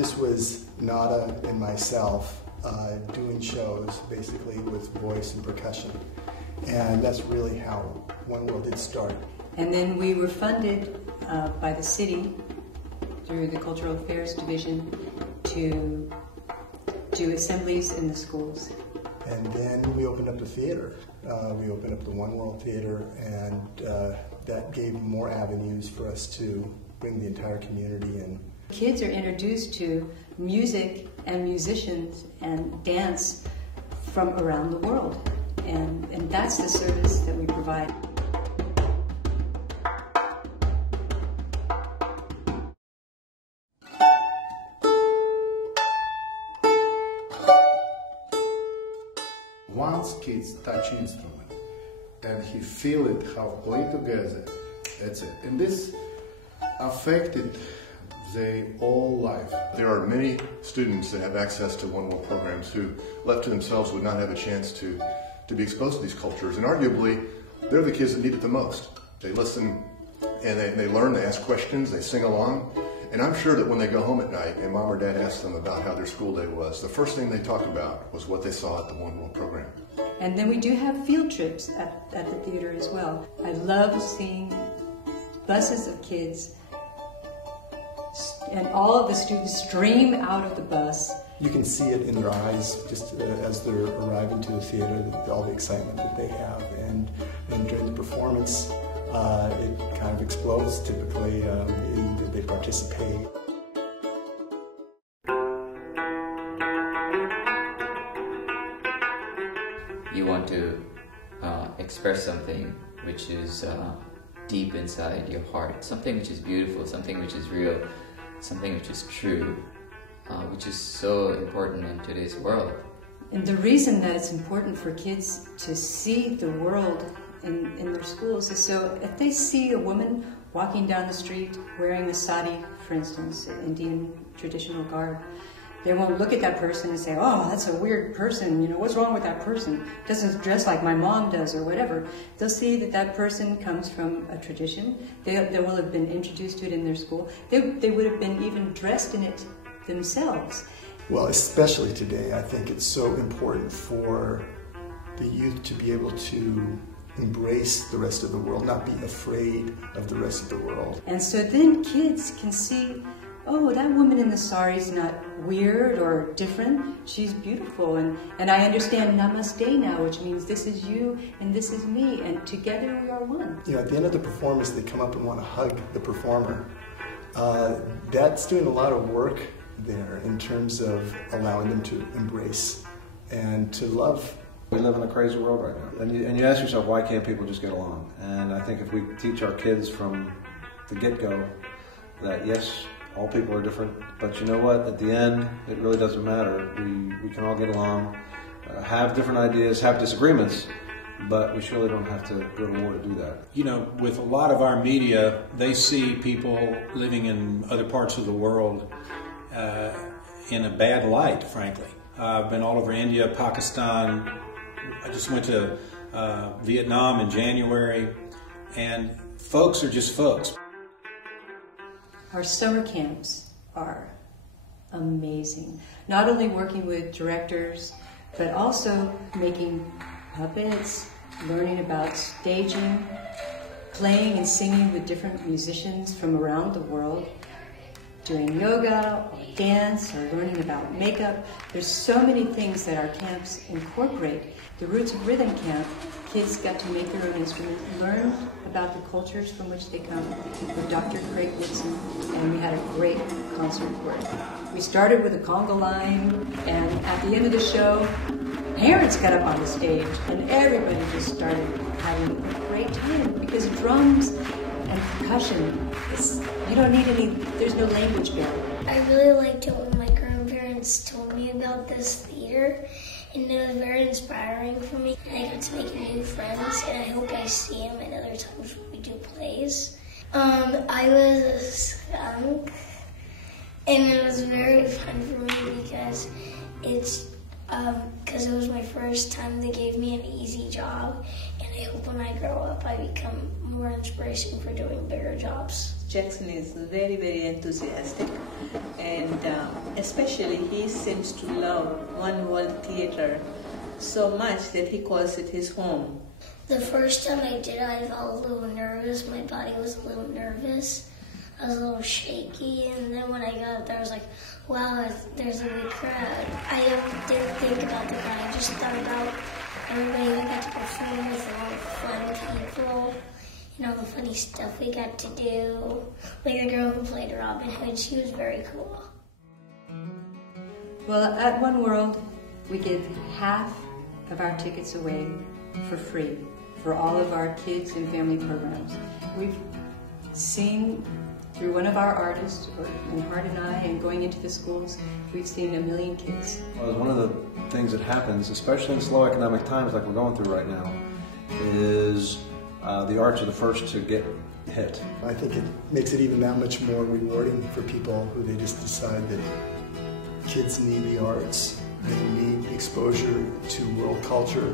this was Nada and myself doing shows basically with voice and percussion. And that's really how One World did start. And then we were funded by the city through the Cultural Affairs Division to do assemblies in the schools. And then we opened up the theater. We opened up the One World Theater, and that gave more avenues for us to bring the entire community in. Kids are introduced to music and musicians and dance from around the world, and that's the service that we provide. Once kids touch instrument and he feel it how play together, that's it. And this affected their whole life. There are many students that have access to One World programs who, left to themselves, would not have a chance to be exposed to these cultures. And arguably, they're the kids that need it the most. They listen and they learn, they ask questions, they sing along. And I'm sure that when they go home at night and mom or dad asks them about how their school day was, the first thing they talk about was what they saw at the One World program. And then we do have field trips at the theater as well. I love seeing buses of kids and all of the students stream out of the bus. You can see it in their eyes just as they're arriving to the theater, all the excitement that they have. And during the performance, it kind of explodes typically, they participate. You want to express something which is deep inside your heart, something which is beautiful, something which is real, something which is true, which is so important in today's world. And the reason that it's important for kids to see the world in their schools is so if they see a woman walking down the street wearing a sari, for instance, Indian traditional garb, they won't look at that person and say, oh, that's a weird person, you know, what's wrong with that person? Doesn't dress like my mom does or whatever. They'll see that that person comes from a tradition. They will have been introduced to it in their school. They would have been even dressed in it themselves. Well, especially today, I think it's so important for the youth to be able to embrace the rest of the world, not be afraid of the rest of the world. And so then kids can see, oh, that woman in the sari is not weird or different. She's beautiful. And I understand namaste now, which means this is you and this is me, and together we are one. You know, at the end of the performance, they come up and want to hug the performer. That's doing a lot of work there in terms of allowing them to embrace and to love. We live in a crazy world right now. And you ask yourself, why can't people just get along? And I think if we teach our kids from the get-go that yes, all people are different, but you know what, at the end, it really doesn't matter. We can all get along, have different ideas, have disagreements, but we surely don't have to go to war to do that. You know, with a lot of our media, they see people living in other parts of the world in a bad light, frankly. I've been all over India, Pakistan. I just went to Vietnam in January, and folks are just folks. Our summer camps are amazing. Not only working with directors, but also making puppets, learning about staging, playing and singing with different musicians from around the world, doing yoga or dance or learning about makeup. There's so many things that our camps incorporate. The Roots of Rhythm camp, kids got to make their own instruments, learn about the cultures from which they come with Dr. Craig Whitson, and we had a great concert for it. We started with a conga line, and at the end of the show, parents got up on the stage, and everybody just started having a great time, because drums and percussion, you don't need any, there's no language barrier. I really liked it when my grandparents told me about this theater, and it was very inspiring for me. I got to make new friends, and I hope I see them at other times when we do plays. I was a skunk, and it was very fun for me because it was my first time they gave me an easy job, and I hope when I grow up I become more inspiration for doing bigger jobs. Jackson is very, very enthusiastic, and especially he seems to love One World Theater so much that he calls it his home. The first time I did it, I felt a little nervous. My body was a little nervous. I was a little shaky, and then when I got up there, I was like, wow, there's a big crowd. I didn't think about the crowd. I just thought about everybody I got to perform with and all the fun people and all the funny stuff we got to do. Like the girl who played Robin Hood, she was very cool. Well, at One World, we give half of our tickets away for free for all of our kids and family programs. We've seen through one of our artists, or Hart and I, and going into the schools, we've seen 1 million kids. Well, one of the things that happens, especially in slow economic times like we're going through right now, is the arts are the first to get hit. I think it makes it even that much more rewarding for people who they just decide that kids need the arts, they need exposure to world culture.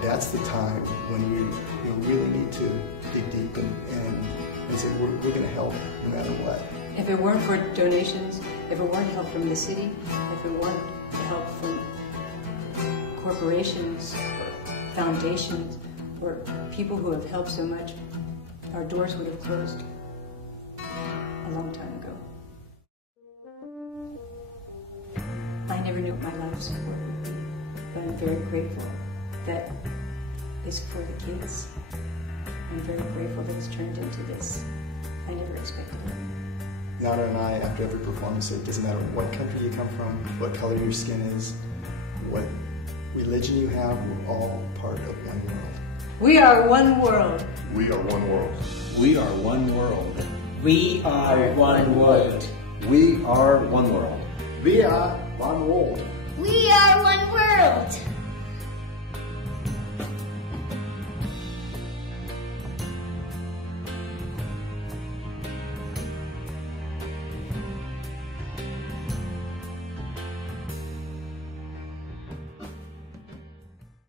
That's the time when we really need to dig deep and say we're going to help no matter what. If it weren't for donations, if it weren't help from the city, if it weren't help from corporations, foundations, or people who have helped so much, our doors would have closed a long time ago. I never knew what my life support would be, but I'm very grateful that it's for the kids. I'm very grateful that it's turned into this. I never expected it. Yana and I, after every performance, it doesn't matter what country you come from, what color your skin is, what religion you have, we're all part of one world. We are one world. We are one world. We are one world. We are one world. We are one world. We are one world. We are one world.